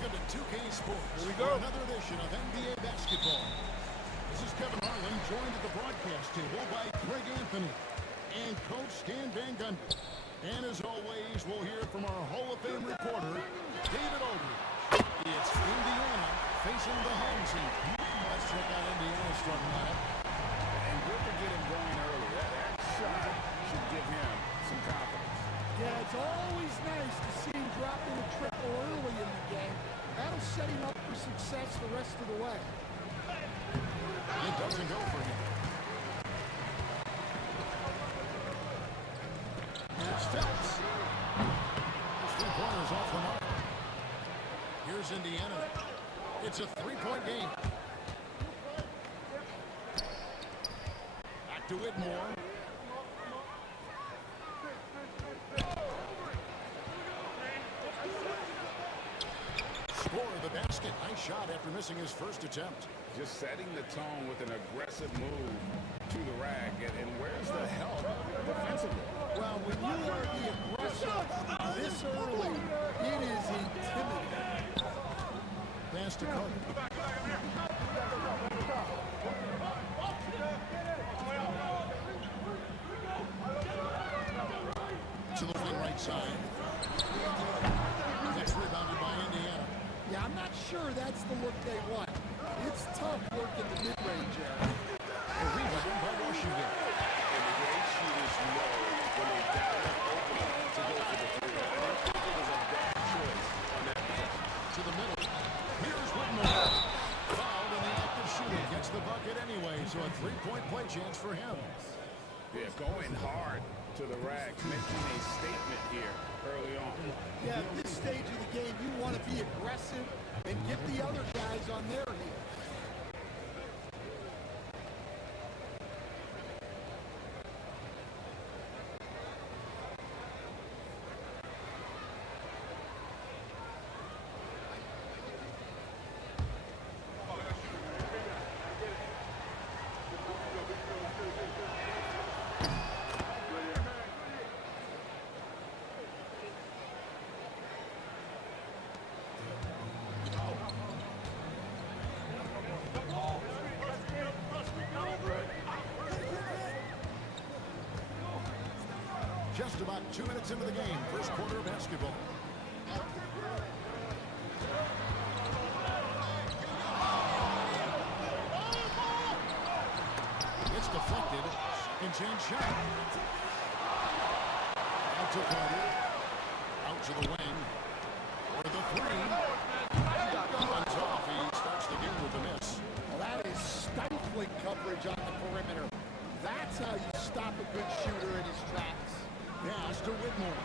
Welcome to 2K Sports. Here we go. Another edition of NBA basketball. This is Kevin Harlan, joined at the broadcast table by Greg Anthony and Coach Stan Van Gundy. And as always, we'll hear from our Hall of Fame reporter, David Aldridge. It's Indiana facing the home team. Let's check out Indiana's starting lineup. And good to get him going early. That shot should give him some confidence. Yeah, it's always nice to see him drop in a triple early in the game. That'll set him up for success the rest of the way. It doesn't go for him. Here's Phelps. His three-pointers off the mark. Here's Indiana. It's a three-point game. Back to Whitmore. Score of the basket. Nice shot after missing his first attempt. Just setting the tone with an aggressive move to the rack. And where's the help defensively? Well, when you are the aggressor this early, it is intimidating. Pass to Carter. To the wing right side. Next rebounded by Indiana. Yeah, I'm not sure that's the look they want. It's tough work in the mid-range area. A rebound by Washington. And the great shooters know when they've got enough opening to go for the three. I don't think it was a bad choice on that possession. To the middle. Here's Whitmore. Fouled in the act of shooting. Gets the bucket anyway, so a three-point play chance for him. Yeah, going hard to the rack, making a statement here early on. Yeah, at this stage of the game, you want to be aggressive and get the other guys on their heels. Just about 2 minutes into the game, first quarter of basketball. It's deflected. Second chance shot. Out to Carter. Out to the wing. For the three. Guns off. He starts the game with a miss. Well, that is stifling coverage on the perimeter. That's how you stop a good shooter in his tracks. Pass to Whitmore.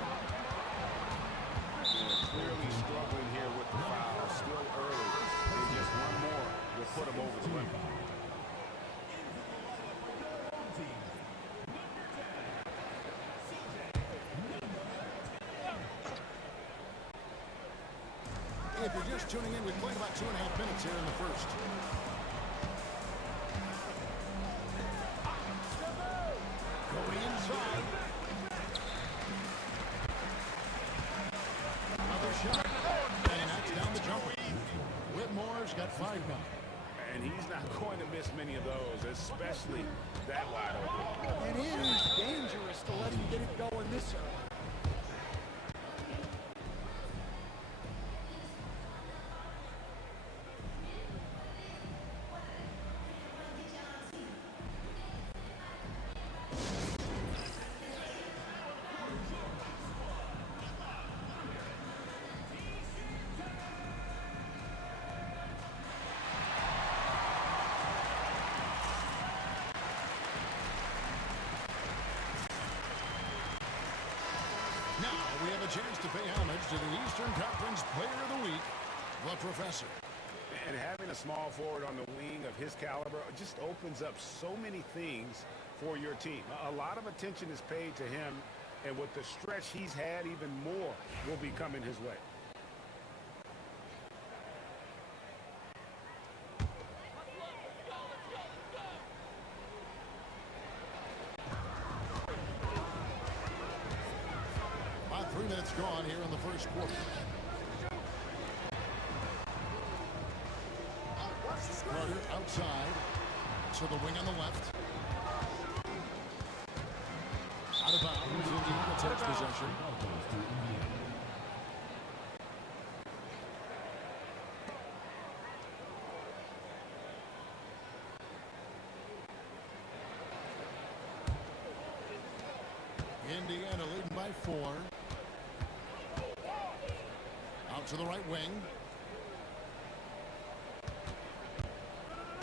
Clearly struggling here with the foul. Still early. And just one more will put him over the limit. If you're just tuning in, we've played about 2.5 minutes here in the first. Going inside. Another shot. And knocks down the jumper. Whitmore's got 5 now. And he's not going to miss many of those, especially that wide open. And it is dangerous to let him get it going this early. Now we have a chance to pay homage to the Eastern Conference Player of the Week, the Professor. And having a small forward on the wing of his caliber just opens up so many things for your team. A lot of attention is paid to him, and with the stretch he's had, even more will be coming his way. About 3 minutes gone here in the first quarter. To the wing on the left. Out of bounds. Indiana takes possession. Indiana leading by 4. Out to the right wing.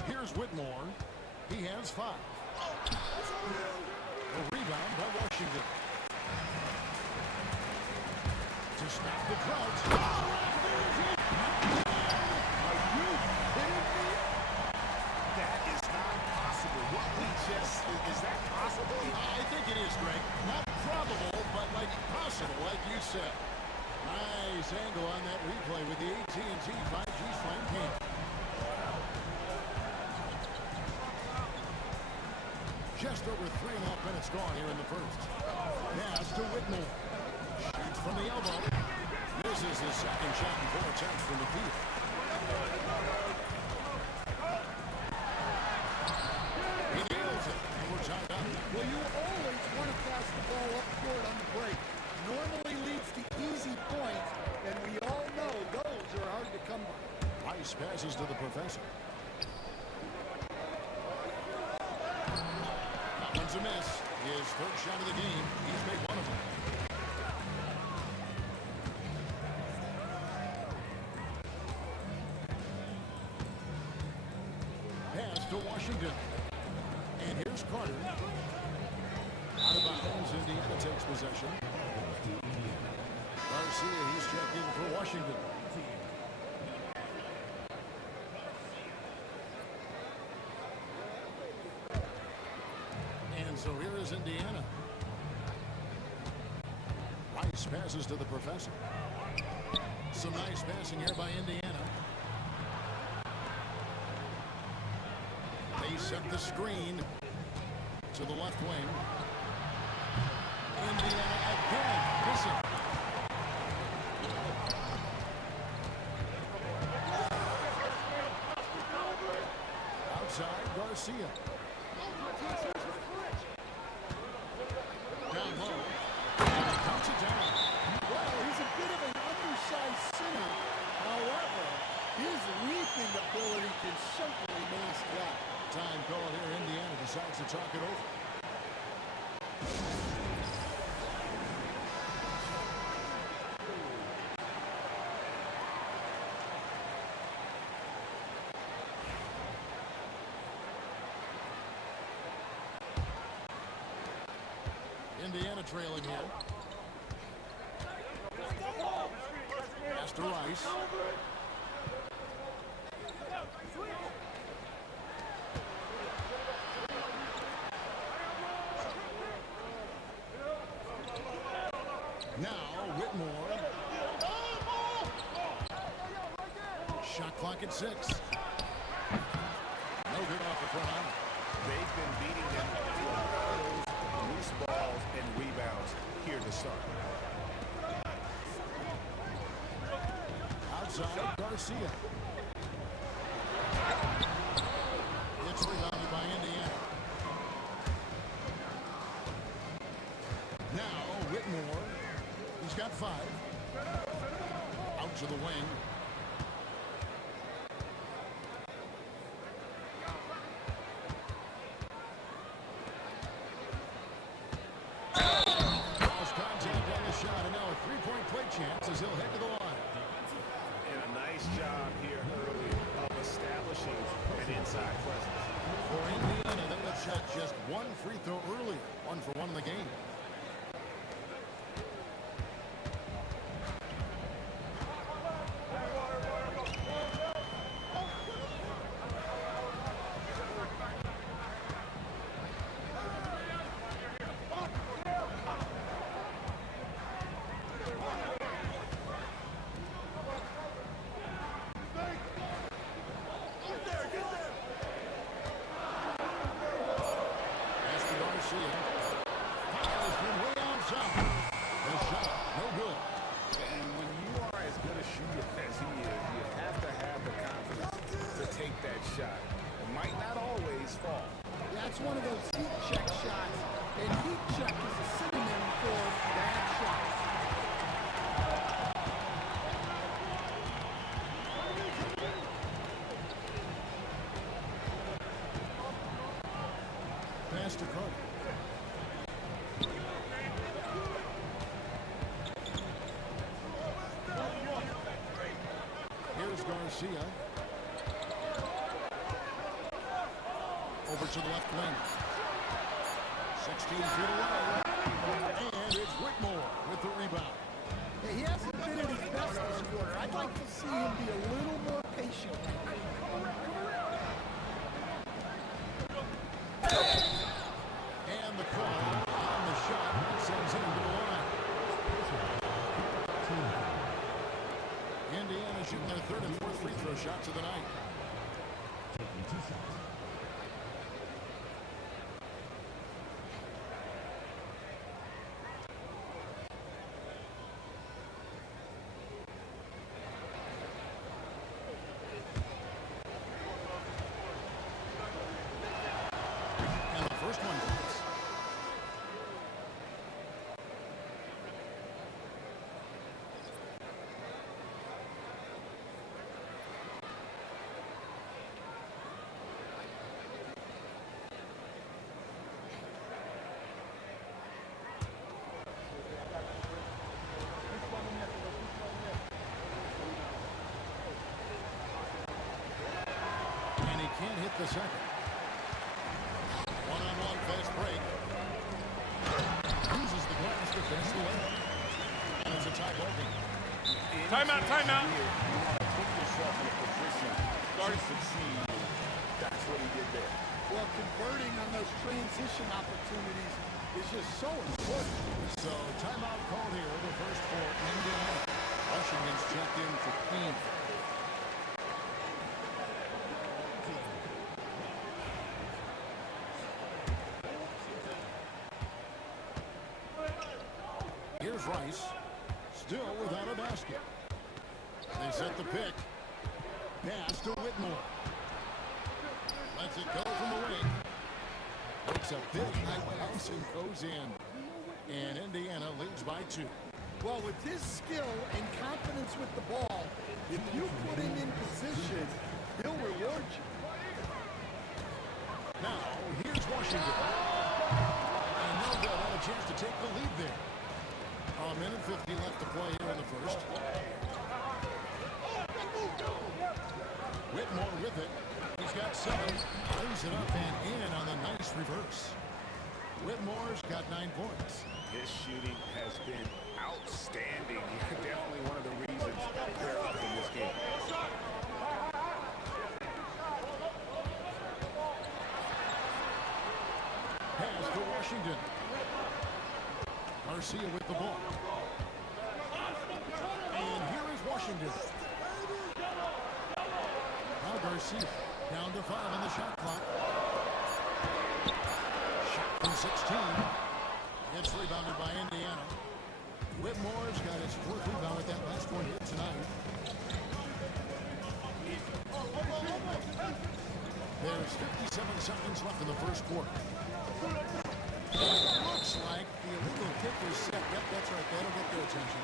Here's Whitmore. He has 5. A rebound by Washington. To stop the drought. Are you kidding me? That is not possible. What we just... Is that possible? I think it is, Greg. Not probable, but like possible, like you said. Nice angle on that replay with the AT&T 5G Slam King. Just over 3.5 minutes gone here in the first. Pass to Whitmore. Shoots from the elbow. This is his second shot in 4 attempts from the field. He nails it, and we're tied up. Well, you always want to pass the ball up court on the break. Normally leads to easy points, and we all know those are hard to come by. Rice passes to the professor. That one's a miss. His third shot of the game. He's made one of them. Pass to Washington. And here's Carter. Out of bounds. Indiana takes possession. Garcia, he's checked in for Washington. And so here is Indiana. Rice passes to the professor. Some nice passing here by Indiana. They set the screen to the left wing. Indiana again missing. Outside, Garcia. Down low. Counts it down. Well, he's a bit of an undersized center. However, his leaping ability can certainly mask that. Time call here. Indiana decides to talk it over. Indiana trailing here. Pass to Rice. Now Whitmore. Shot clock at 6. No good off the front end. They've been beating them to loose balls and rebounds here to start. Outside, Garcia. It's rebounded by Indiana. Now Whitmore. He's got 5. Out to the wing. Shot, and now a three-point play chance as he'll head to the line. And a nice job here early of establishing an inside presence. For Indiana, they have shot just 1 free throw earlier. 1 for 1 in the game. check is a synonym for bad shots. Pass to Carter. Here's Garcia. Over to the left wing. 16 feet away. And it's Whitmore with the rebound. Yeah, he hasn't been at his best this quarter. I'd like to see him be a little more patient. And the call on the shot sends him to the line. Indiana shooting their third and fourth free throw shots of the night. And the first one goes. And he can't hit the second. One-on-one fast break. Uses the glass to finish the layup. And it's a tie ball game. Timeout, timeout. Put yourself in a position to succeed. That's what he did there. Well, converting on those transition opportunities is just so important. So timeout called here, the first for Indiana. Washington's checked in for Queen. Here's Rice, still without a basket. They set the pick. Pass to Whitmore. Lets it go from the wing. Looks a big high bounce and goes in. And Indiana leads by 2. Well, with his skill and confidence with the ball, if you put him in position, he'll reward you. Now, here's Washington. And they'll have a chance to take the lead there. A minute 50 left to play here in the first. Whitmore with it. He's got 7. Brings it up and in on the nice reverse. Whitmore's got 9 points. His shooting has been outstanding. Definitely one of the reasons they're up in this game. Pass to Washington. Garcia with the ball. And here is Washington. Now Garcia down to 5 on the shot clock. Shot from 16. It's rebounded by Indiana. Whitmore's got his 4th rebound with that last one here tonight. There's 57 seconds left in the first quarter. Looks like the illegal kick was set. Yep, that's right. That'll get their attention.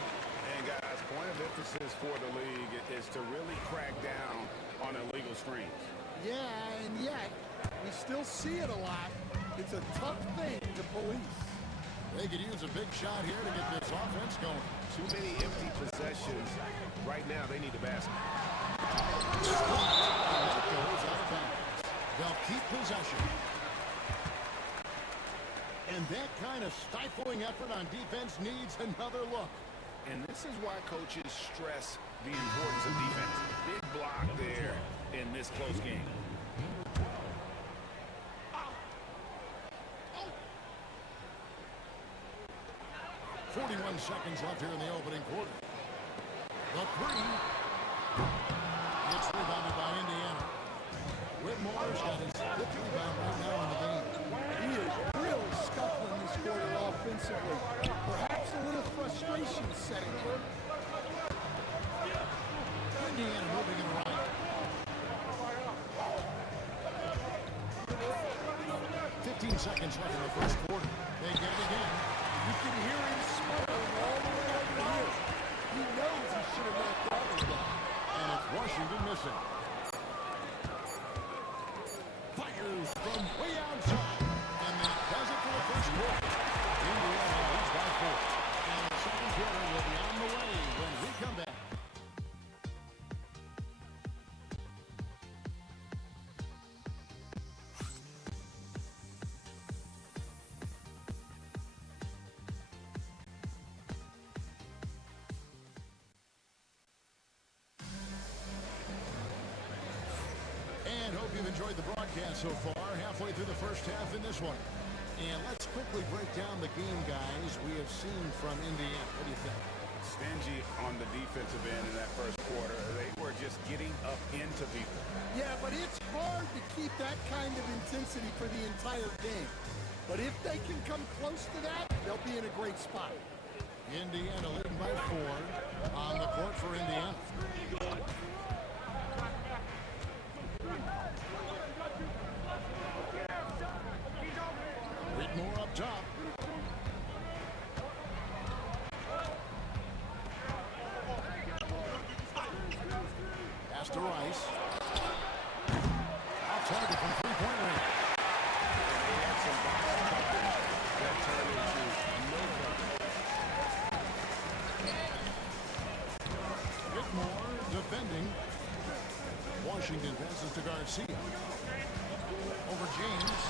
And guys, point of emphasis for the league is to really crack down on illegal screens. Yeah, and yet, we still see it a lot. It's a tough thing to police. They could use a big shot here to get this offense going. Too many empty possessions. Right now, they need the basket. And that goes out of bounds. They'll keep possession. And that kind of stifling effort on defense needs another look. And this is why coaches stress the importance of defense. Big block there in this close game. 41 seconds left here in the opening quarter. The 3. It's rebounded by Indiana. Whitmore's got his 5th rebound right now in the game. He is really scuffling this quarter offensively. Perhaps a little frustration setting in. Indiana moving it around. 15 seconds left in the first quarter. They begin it again. You can hear him smiling all the way over here. He knows he should have knocked that one down. And it's Washington missing. Fires from way outside. And that does it for the first quarter. Indiana leads by 4. And the second quarter will be on the way when we come back. And hope you've enjoyed the broadcast so far. Halfway through the first half in this one. And let's quickly break down the game, guys, we have seen from Indiana. What do you think? Stingy on the defensive end in that first quarter. They were just getting up into people. Yeah, but it's hard to keep that kind of intensity for the entire game. But if they can come close to that, they'll be in a great spot. Indiana leading by 4 on the court for Indiana. Whitmore up top. Pass to Rice. Off target from three-point range. They had some box coverage that turned into no coverage. Whitmore defending. Washington passes to Garcia. Over James.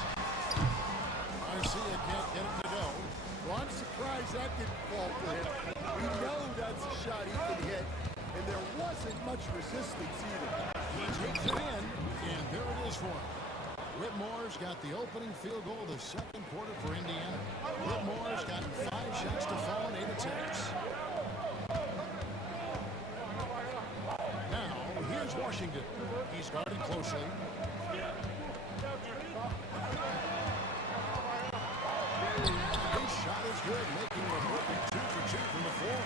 Garcia can't get it to go. Well, I'm surprised that didn't fall for him. We know that's a shot he can hit, and there wasn't much resistance either. He takes it in, and there it is for him. Whitmore's got the opening field goal of the second quarter for Indiana. Whitmore's gotten 5 shots to fall and 8 attempts. Now, here's Washington. He's guarded closely. His shot is good, making a perfect 2 for 2 from the floor.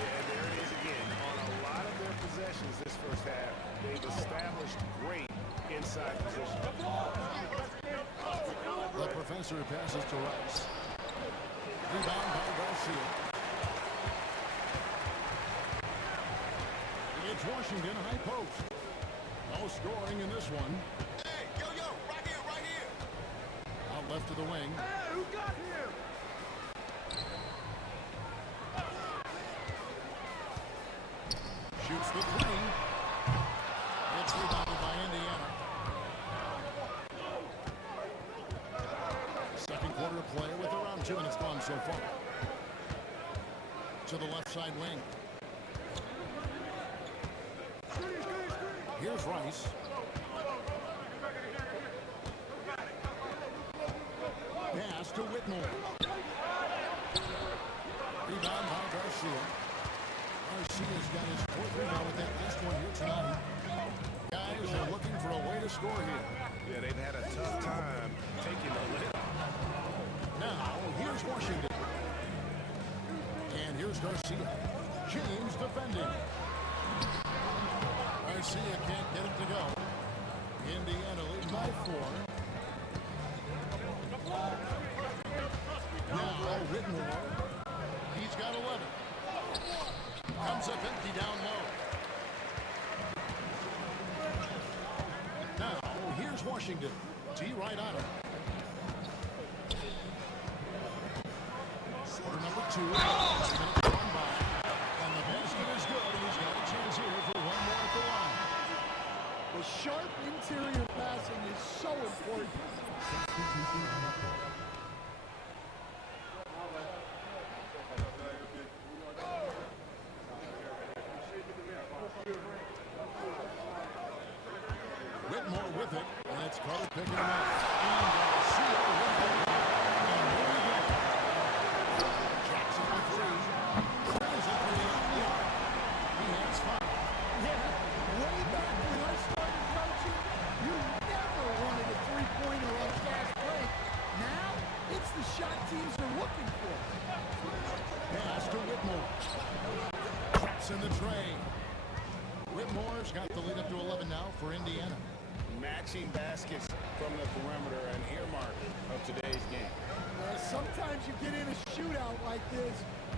Yeah, there it is again. On a lot of their possessions this first half, they've established great inside position. The professor passes to Rice. Rebound by Garcia. It's Washington high post. No scoring in this one. Hey, yo, right here, right here. Out left to the wing. Hey, who got here? Shoots the 3. It's rebounded by Indiana. Second quarter of play with around 2 minutes gone so far. To the left side wing. Here's Rice. Pass to Whitmore. Rebound by Garcia. Garcia's got his 4th rebound with that last one here tonight. Guys are looking for a way to score here. Yeah, they've had a tough time taking the lid. Now, here's Washington. And here's Garcia. James defending. Garcia can't get it to go. Indiana leading by 4. Now, Whitmore. He's got 11. Comes up empty down low. Now, here's Washington. T right on him. Quarter number 2. Minutes gone by. And the basket is good. He's got a chance here for one more at the line. The sharp interior passing is so important. Whitmore with it, and it's Carter picking him up. And Garcia with it. And here we go. Jackson with 3. Throws it for the outlet. He has 5. Yeah, way back when I started coaching, you never wanted a three-pointer on fast break. Now, it's the shot teams are looking for. Pass to Whitmore. Traps in the tray. Whitmore's got the lead up to 11 now for Indiana. Matching baskets from the perimeter, an earmark of today's game. Yeah, sometimes you get in a shootout like this,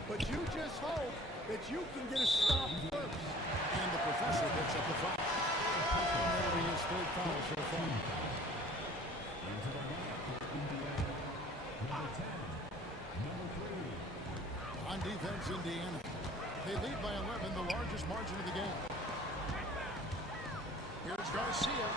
but you just hope that you can get a stop first. And the professor picks up the foul. That'll be his third foul so far. On defense, Indiana. They lead by 11, the largest margin of the game. Here's Garcia.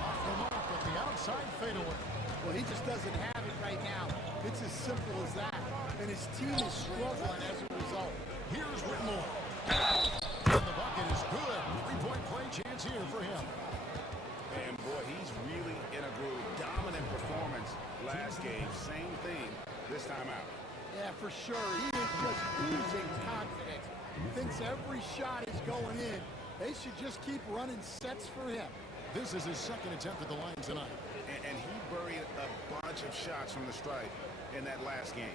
Off the mark with the outside fadeaway. Well, he just doesn't have it right now. It's as simple as that. And his team is struggling as a result. Here's Whitmore. And the bucket is good. Three-point play chance here for him. And boy, he's really in a groove. Dominant performance last game. Same thing this time out. Yeah, for sure. He is just oozing confidence. Thinks every shot is going in. They should just keep running sets for him. This is his second attempt at the line tonight. And he buried a bunch of shots from the stripe in that last game.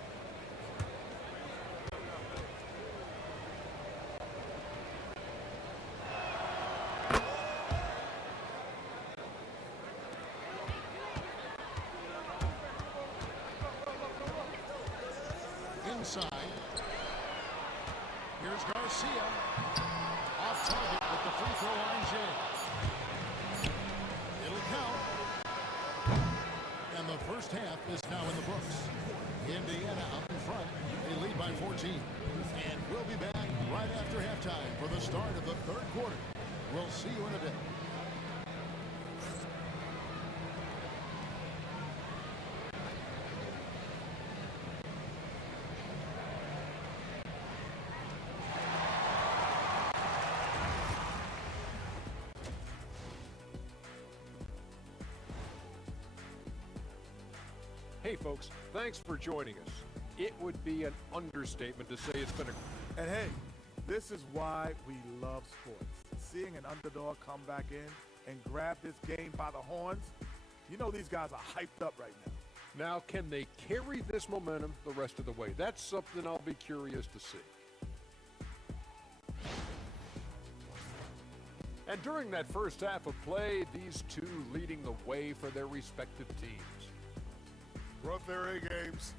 Inside. Here's Garcia. Off target with the free throw line jam. It'll count. And the first half is now in the books. Indiana out in front. They lead by 14. And we'll be back right after halftime for the start of the third quarter. We'll see you in a bit. Hey folks, thanks for joining us. It would be an understatement to say it's been a... And hey, this is why we love sports. Seeing an underdog come back in and grab this game by the horns, you know these guys are hyped up right now. Now, can they carry this momentum the rest of the way? That's something I'll be curious to see. And during that first half of play, these two leading the way for their respective teams. Brought their A games.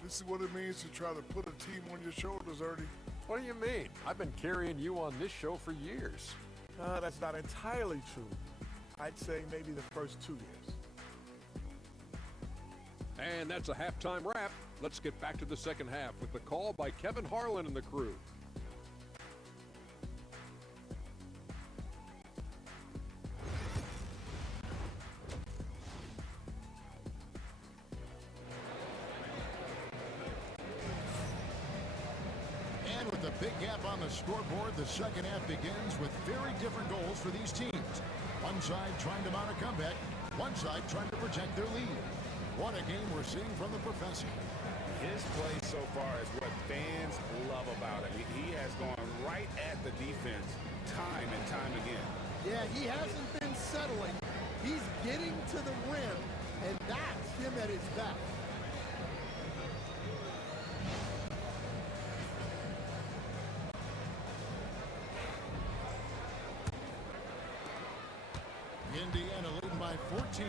This is what it means to try to put a team on your shoulders, Ernie. What do you mean? I've been carrying you on this show for years. That's not entirely true. I'd say maybe the first 2 years. And that's a halftime wrap. Let's get back to the second half with the call by Kevin Harlan and the crew. With a big gap on the scoreboard, the second half begins with very different goals for these teams. One side trying to mount a comeback, one side trying to protect their lead. What a game we're seeing from the professor. His play so far is what fans love about him. He has gone right at the defense time and time again. Yeah, he hasn't been settling. He's getting to the rim, and that's him at his best. Indiana leading by 14.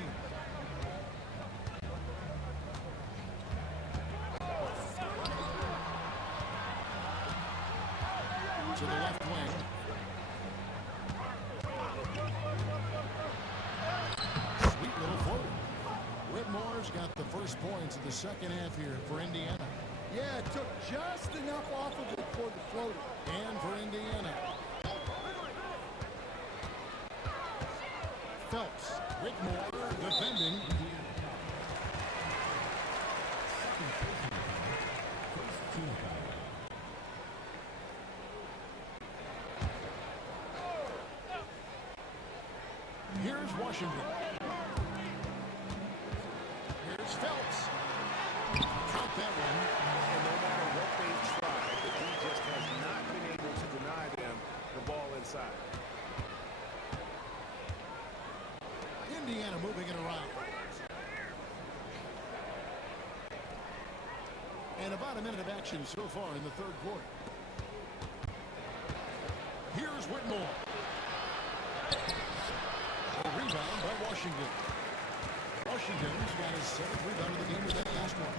To the left wing. Sweet little floater. Whitmore's got the first points of the second half here for Indiana. Yeah, it took just enough off of it for the floater. And for Indiana. Phelps, Whitmore defending. Here's Washington. Here's Phelps. Drop that one. And no matter what they've tried, he just has not been able to deny them the ball inside. Indiana moving it around. And about a minute of action so far in the third quarter. Here's Whitmore. A rebound by Washington. Washington's got his 7th rebound of the game with that last one.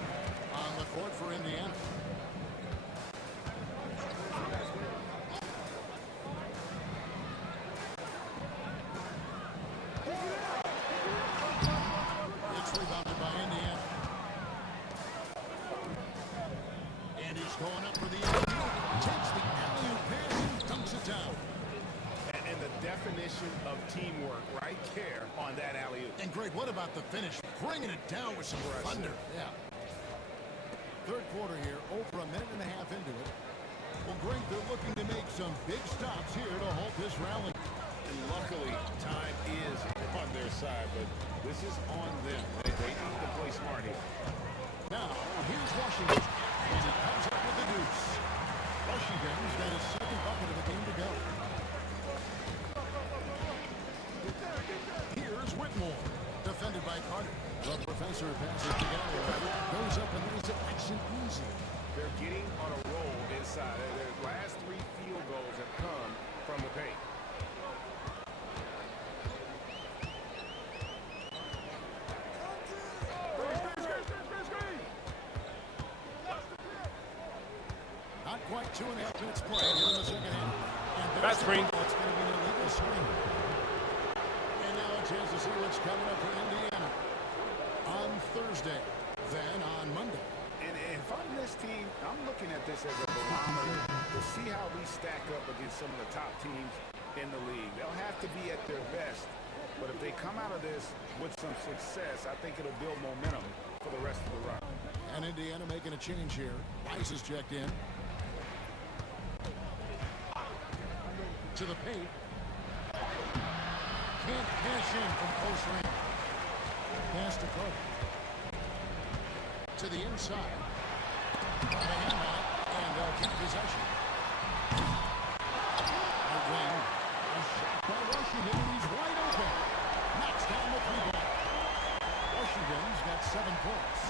On the court for Indiana. It's rebounded by Indiana. And he's going up for the alley-oop. Takes the alley-oop pass and dunks it down. And the definition of teamwork right there on that alley-oop. And Greg, what about the finish? Bringing it down with some thunder. Yeah. Third quarter here, over a minute and a half into it. Well, Greg, they're looking to make some big stops here to halt this rally. And luckily, time is on their side, but this is on them. They need to play smart here. Now, here's Washington, and he comes up with the deuce. Washington's got his 2nd bucket of the game to go. Here's Whitmore, defended by Carter. The professor passes to Galloway. Goes up and lays it nice and easy. They're getting on a roll inside. Their last 3 field goals have come from the paint. Not quite 2.5 minutes play here in the second half. And That's screen. It's going to be an illegal screen. And now a chance to see what's coming up for Indiana on Thursday, then on Monday. And if I'm this team, I'm looking at this as a barometer to see how we stack up against some of the top teams in the league. They'll have to be at their best, but if they come out of this with some success, I think it'll build momentum for the rest of the run. And Indiana making a change here. Ice is checked in. To the paint. Can't cash in from close range. Pass to Carter. To the inside. Got a hand on it, and they'll keep possession. Right wing. A shot by Washington, and he's wide open. Knocks down the 3-ball. Washington's got 7 points.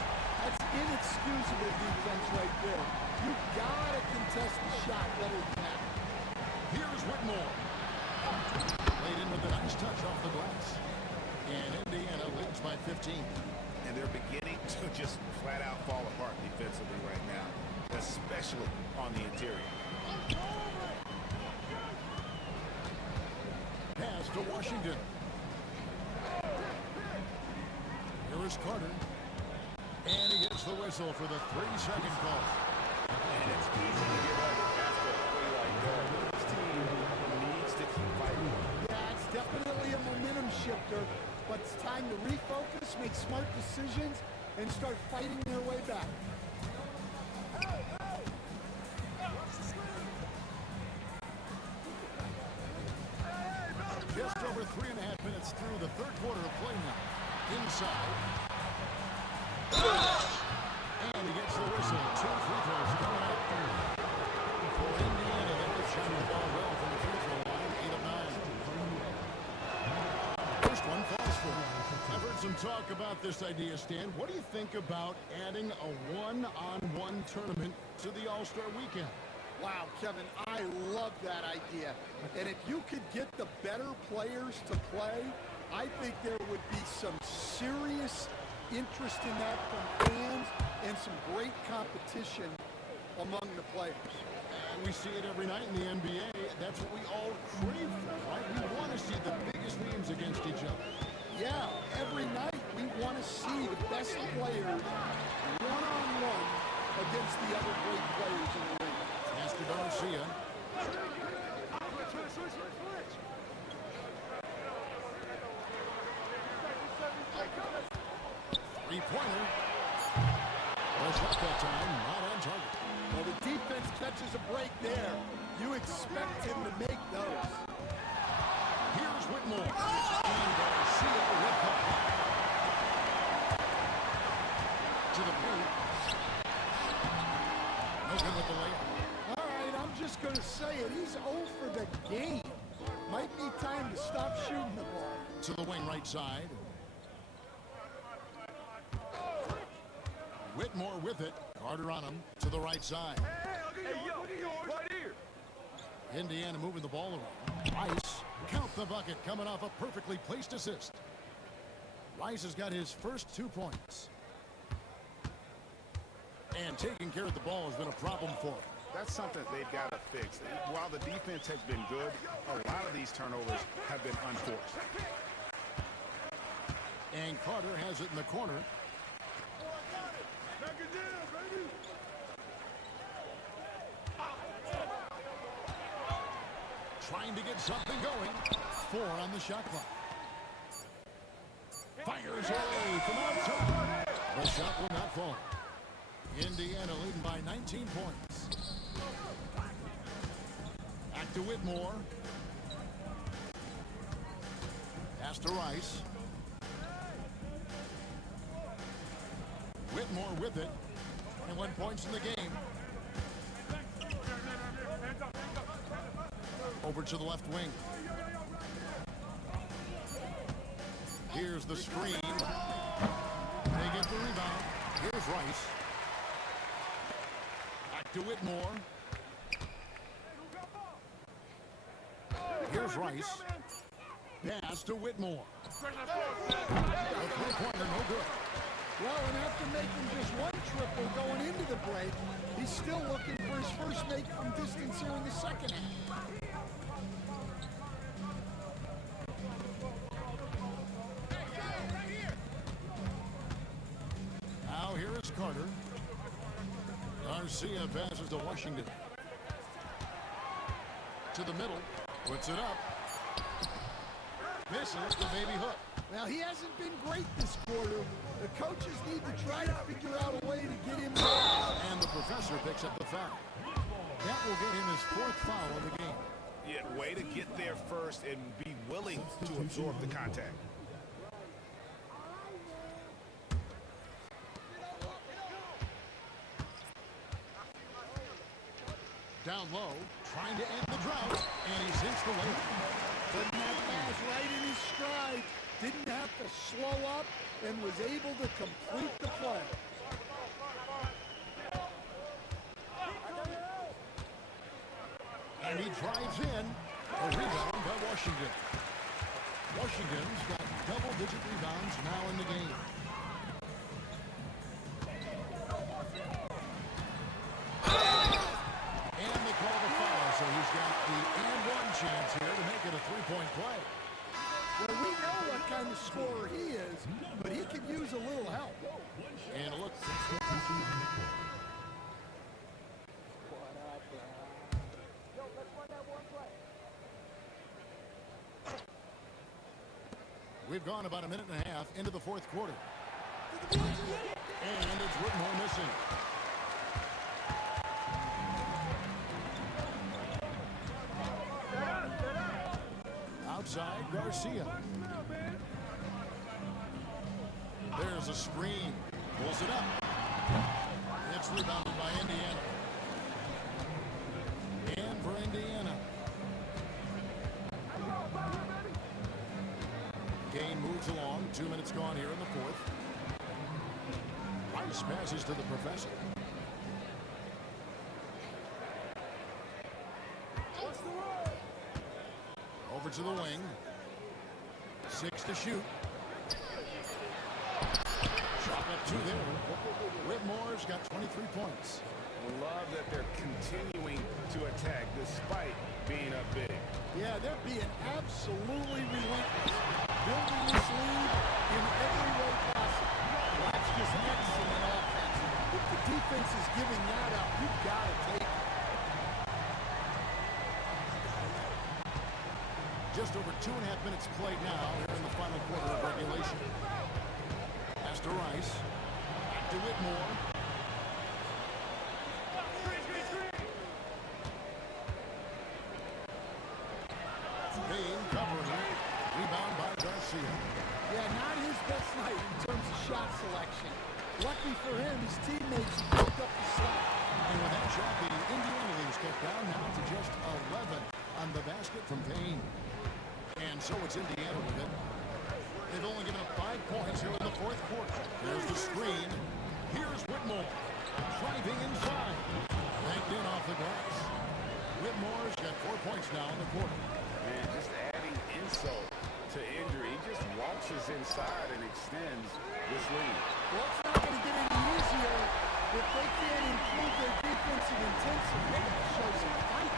That's inexcusable defense right there. You gotta contest the shot better than that. Here's Whitmore. Played in with a nice touch off the glass. And Indiana leads by 15. And they're beginning to just flat out fall apart defensively right now, especially on the interior. Pass to Washington. Here is Carter. And he gets the whistle for the 3-second call. And it's easy to give up after a play like that. This team needs to keep fighting. Yeah, it's definitely a momentum shifter, but it's time to refocus, make smart decisions, and start fighting their way back. Just over 3.5 minutes through the third quarter of play now. Inside. And he gets the whistle. 2 free throws coming up. For Indiana, they're shooting the ball well from the free throw line. 8 of 9. First one falls for him. I've heard some talk about this idea, Stan. What do you think about adding a one-on-one tournament to the All-Star Weekend? Wow, Kevin, I love that idea. And if you could get the better players to play, I think there would be some serious interest in that from fans and some great competition among the players. And we see it every night in the NBA. That's what we all crave for, right? We want to see the biggest names against each other. Yeah, every night we want to see the best players one-on-one against the other great players in the league. Pass to Garcia. Three-pointer. Was up that time, not on target. Well, the defense catches a break there. You expect him to make those. Here's Whitmore. And Garcia with the to the paint. No good with the layup. All right, I'm just going to say it. He's 0 for the game. Might be time to stop shooting the ball. To the wing right side. Whitmore with it. Carter on him to the right side. Right here. Indiana moving the ball around. Ice. Count the bucket coming off a perfectly placed assist. Rice has got his first 2 points. And taking care of the ball has been a problem for him. That's something they've got to fix. While the defense has been good, a lot of these turnovers have been unforced. And Carter has it in the corner. Trying to get something going. 4 on the shot clock. Fires away from outside. The shot will not fall. Indiana leading by 19 points. Back to Whitmore. Pass to Rice. Whitmore with it. 21 points in the game. Over to the left wing. Here's the screen. They get the rebound. Here's Rice. Back to Whitmore. Here's Rice. Pass to Whitmore. A three-pointer, no good. Well, and after making just one triple going into the break, he's still looking for his first make from distance here in the second half. Now here is Carter. Garcia passes to Washington. To the middle. Puts it up. Misses the baby hook. Well, he hasn't been great this quarter. The coaches need to try to figure out a way to get him back. And the professor picks up the foul. That will get him his 4th foul of the game. Yeah, way to get there first and be willing to absorb the contact. Down low, trying to end the drought, and he sinks the layup. Putting that pass right in his stride. Didn't have to slow up and was able to complete the play. And he drives in. A rebound by Washington. Washington's got double-digit rebounds now in the game. And they call the foul, so he's got the and-one chance here to make it a three-point play. Well, we know what kind of scorer he is, but he could use a little help. And look. We've gone about a minute and a half into the 4th quarter. And it's Whitmore missing. Outside, Garcia. There's a screen. Pulls it up. It's rebounded by Indiana. And for Indiana. Game moves along. 2 minutes gone here in the 4th. Rice passes to the professor. Over to the wing. 6 to shoot. Shot up 2 there. Whitmore's got 23 points. Love that they're continuing to attack despite being up big. Yeah, they're being absolutely relentless. Building this lead in every way possible. That's just excellent offense. If the defense is giving that up, you've got to take it. Just over 2.5 minutes played now here in the final quarter of regulation. Pass to Rice. Back to Whitmore. Payne covering it. Rebound by Garcia. Yeah, not his best night in terms of shot selection. Lucky for him, his teammates picked up the slack. And with that shot, the Indiana lead's cut down now to just 11 on the basket from Payne. And so it's Indiana with it. They've only given up 5 points here in the 4th quarter. There's the screen. Here's Whitmore. Driving inside. Banked in off the glass. Whitmore's got 4 points now in the quarter. Man, just adding insult to injury. He just walks pushes inside and extends this lead. Well, it's not going to get any easier if they can't improve their defensive intensity. They got to show some fight.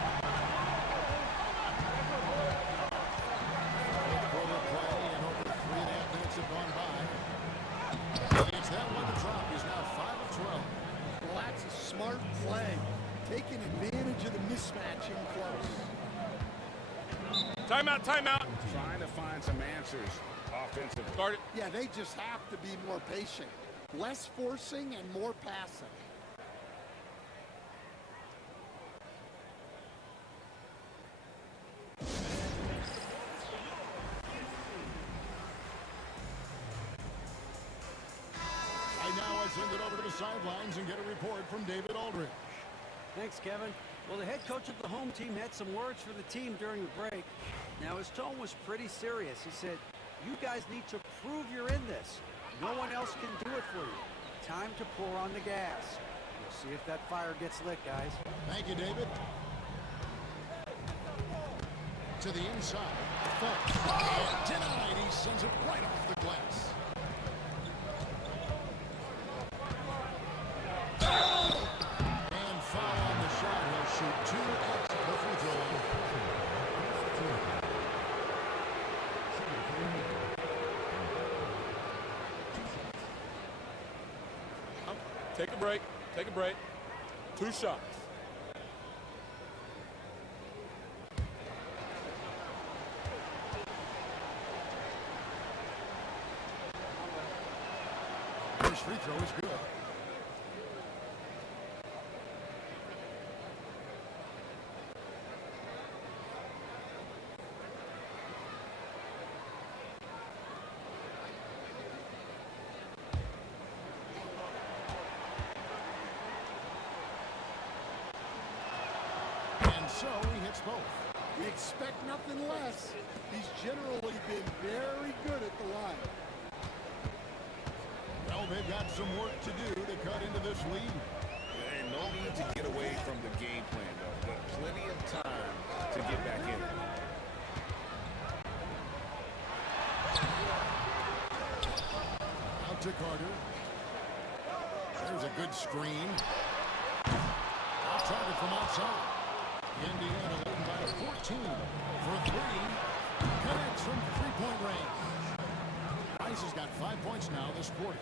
Quarter play and over 3.5 minutes have gone by. It's that one to drop. He's now 5 of 12. Well, that's a smart play. Taking advantage of the mismatch in close. Timeout, timeout. Trying to find some answers offensively. Start it. Yeah, they just have to be more patient. Less forcing and more passing. Right now, I send it over to the sidelines and get a report from David Aldridge. Thanks, Kevin. Well, the head coach of the home team had some words for the team during the break. Now, his tone was pretty serious. He said, "You guys need to prove you're in this. No one else can do it for you. Time to pour on the gas." We'll see if that fire gets lit, guys. Thank you, David. To the inside. And denied. He sends it right off the glass. And foul on the shot. He'll shoot 2 at the free throw line. Take a break. Take a break. 2 shots. First free throw is good. And so he hits both. You expect nothing less. He's generally been very good at the line. Well, they've got some work to do to cut into this lead. And no need to get away from the game plan, though. But plenty of time to get back in it. Out to Carter. There's a good screen. Off target from outside. Indiana leading by 14 for 3. Connects from three-point range. Rice has got 5 points now this quarter.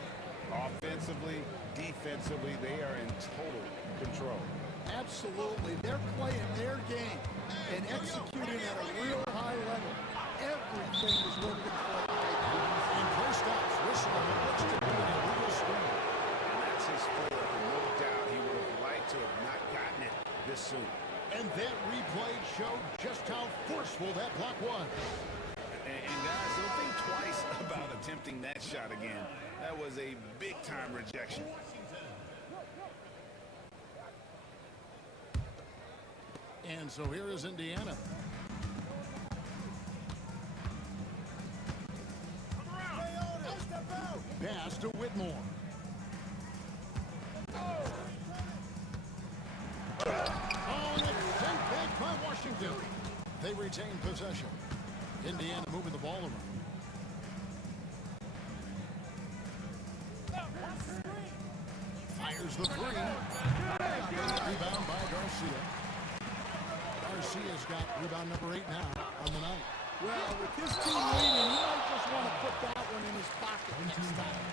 Offensively, defensively, they are in total control. Absolutely. They're playing their game and executing at a real high level. Everything is working for them. And first stops, whistle, and looks to be an illegal screen. And that's his fourth. And no doubt he would have liked to have not gotten it this soon. And that replay showed just how forceful that block was. And guys, don't think twice about attempting that shot again. That was a big-time rejection. And so here is Indiana. Pass to Whitmore. Oh, and it's sent back by Washington. They retain possession. Indiana moving the ball around. Fires the 3. Rebound by Garcia. Garcia's got rebound number 8 now on the night. Well, with his team leading, he might just want to put that one in his pocket next time.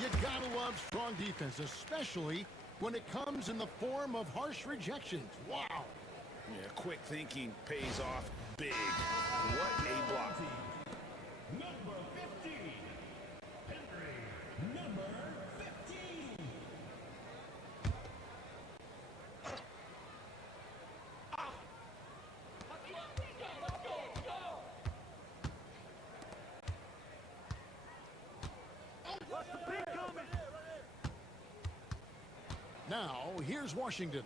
You gotta love strong defense, especially when it comes in the form of harsh rejections. Wow. Yeah, quick thinking pays off big. What a block. Number 15, Henry. Number 15. Now, here's Washington.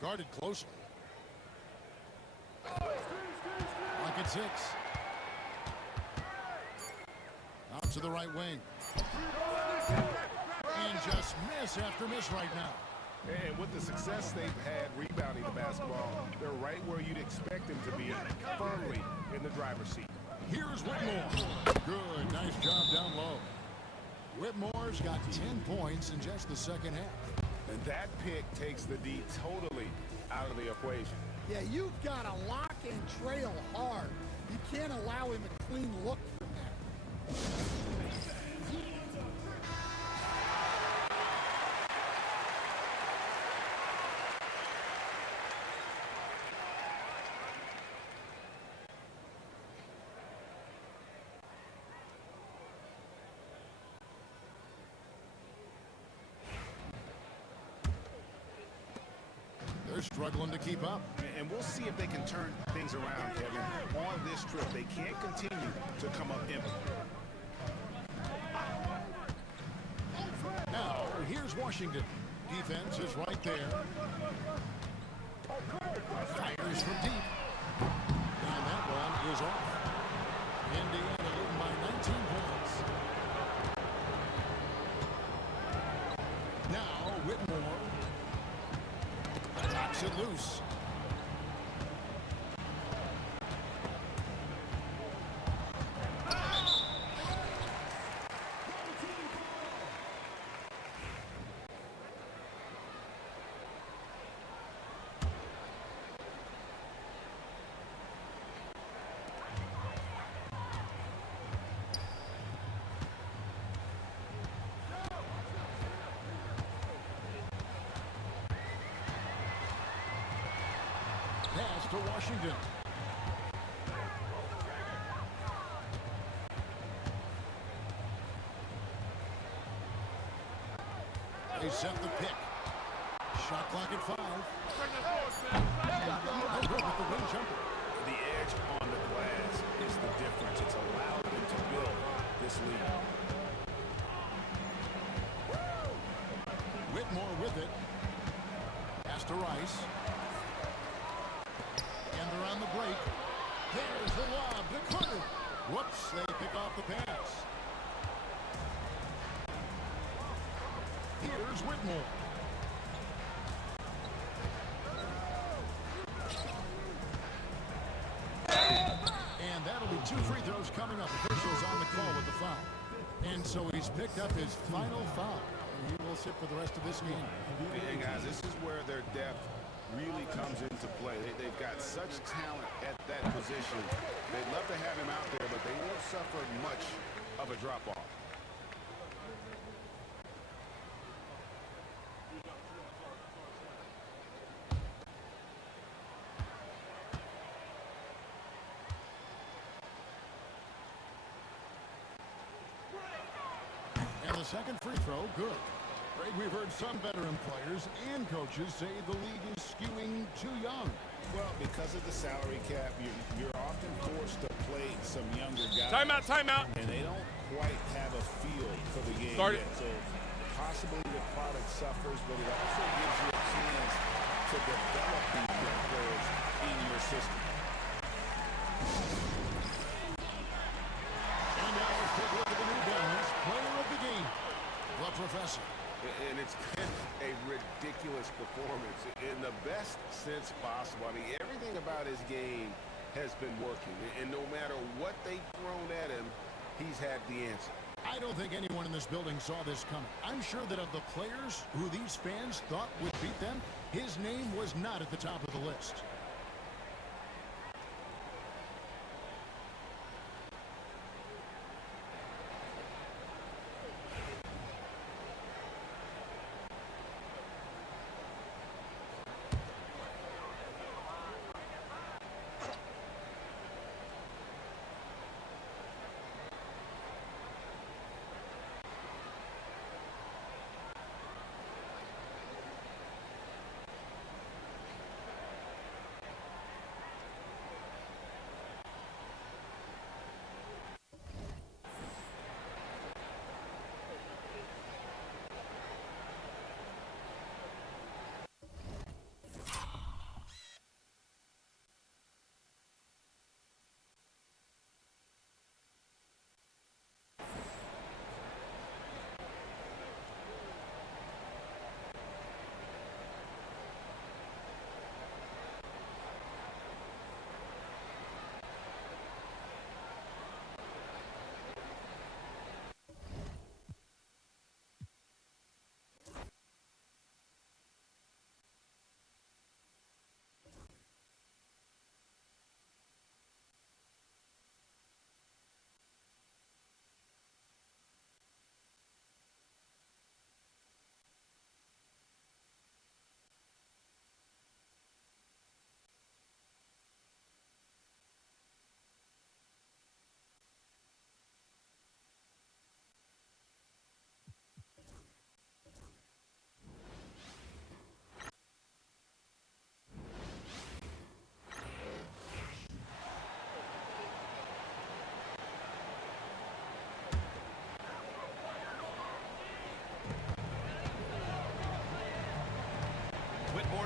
Guarded closely. Pocket 6. Out to the right wing. And just miss after miss right now. And with the success they've had rebounding the basketball, they're right where you'd expect them to be, firmly in the driver's seat. Here's Whitmore. Good, nice job down low. Whitmore's got 10 points in just the second half. And that pick takes the D totally out of the equation. Yeah, you've got to lock and trail hard. You can't allow him a clean look from that. They're struggling to keep up. And we'll see if they can turn things around, Kevin. On this trip, they can't continue to come up empty. Now, here's Washington. Defense is right there. Fires from deep. And that one is off. Indiana leading by 19 points. Now, Whitmore knocks it loose. Pass to Washington. They set the pick. Shot clock at 5. Oh, good with the wing jumper. The edge on the glass is the difference. It's allowed them to build this lead. Whitmore with it. Pass to Rice. And they're on the break. There's the lob to Carter. Whoops, they pick off the pass. Here's Whitmore. And that'll be 2 free throws coming up. Officials on the call with the foul. And so he's picked up his final foul. He will sit for the rest of this game. And guys, this is where their depth really comes into play. They've got such talent at that position. They'd love to have him out there, but they won't suffer much of a drop-off. And the second free throw, good. Greg, we've heard some veteran players and coaches say the league is skewing too young. Well, because of the salary cap, you're often forced to play some younger guys. Timeout, timeout. And they don't quite have a feel for the game Start yet. it. So possibly the product suffers, but it also gives you a chance to develop these young players in your system. And now let's take a look at the New Balance player of the game, the professor. And it's been a ridiculous performance in the best sense possible. I mean, everything about his game has been working. And no matter what they've thrown at him, he's had the answer. I don't think anyone in this building saw this coming. I'm sure that of the players who these fans thought would beat them, his name was not at the top of the list.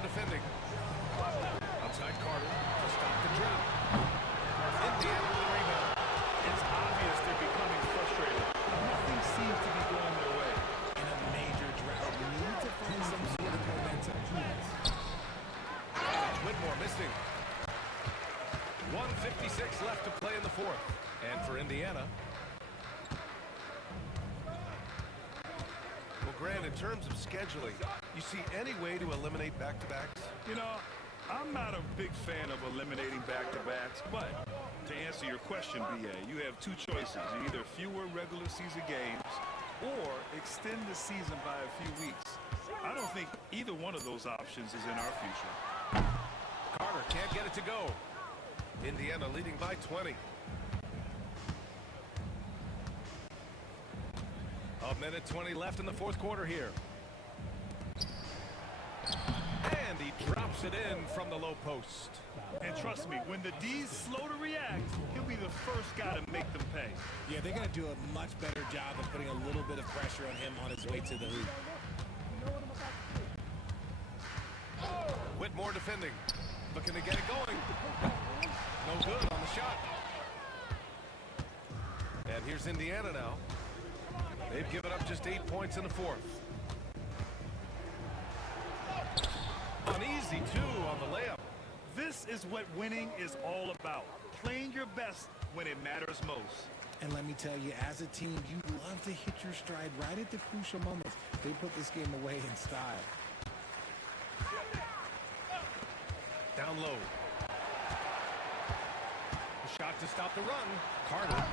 defending. Outside Carter to stop the drop. Indiana with the rebound. It's obvious they're becoming frustrated. Nothing seems to be going their way. In a major drought, you need to find some sort of momentum. It's Whitmore missing. 1:56 left to play in the fourth. And for Indiana. Well, Grant, in terms of scheduling, you see any way to eliminate back-to-backs? You know, I'm not a big fan of eliminating back-to-backs, but to answer your question, B.A., you have two choices. Either fewer regular season games or extend the season by a few weeks. I don't think either one of those options is in our future. Carter can't get it to go. Indiana leading by 20. A minute 20 left in the fourth quarter here. And he drops it in from the low post. And trust me, when the D's slow to react, he'll be the first guy to make them pay. Yeah, they're going to do a much better job of putting a little bit of pressure on him on his way to the hoop. Whitmore defending. Looking to get it going. No good on the shot. And here's Indiana now. They've given up just 8 points in the fourth. An easy two on the layup. This is what winning is all about. Playing your best when it matters most. And let me tell you, as a team, you love to hit your stride right at the crucial moments. They put this game away in style. Down low. The shot to stop the run. Carter.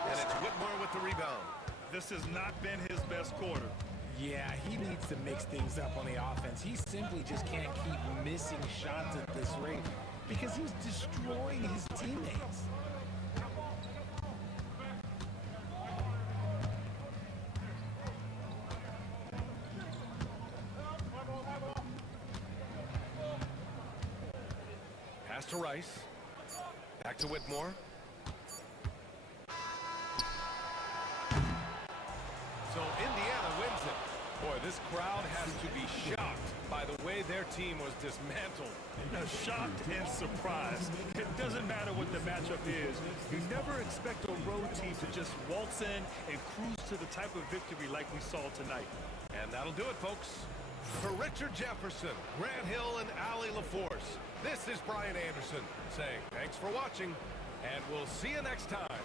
And it's Whitmore with the rebound. This has not been his best quarter. Yeah, he needs to mix things up on the offense. He simply just can't keep missing shots at this rate because he's destroying his teammates. Pass to Rice. Back to Whitmore. So Indiana wins it. Boy, this crowd has to be shocked by the way their team was dismantled. Shocked and surprised. It doesn't matter what the matchup is. You never expect a road team to just waltz in and cruise to the type of victory like we saw tonight. And that'll do it, folks. For Richard Jefferson, Grant Hill, and Allie LaForce, this is Brian Anderson saying thanks for watching, and we'll see you next time.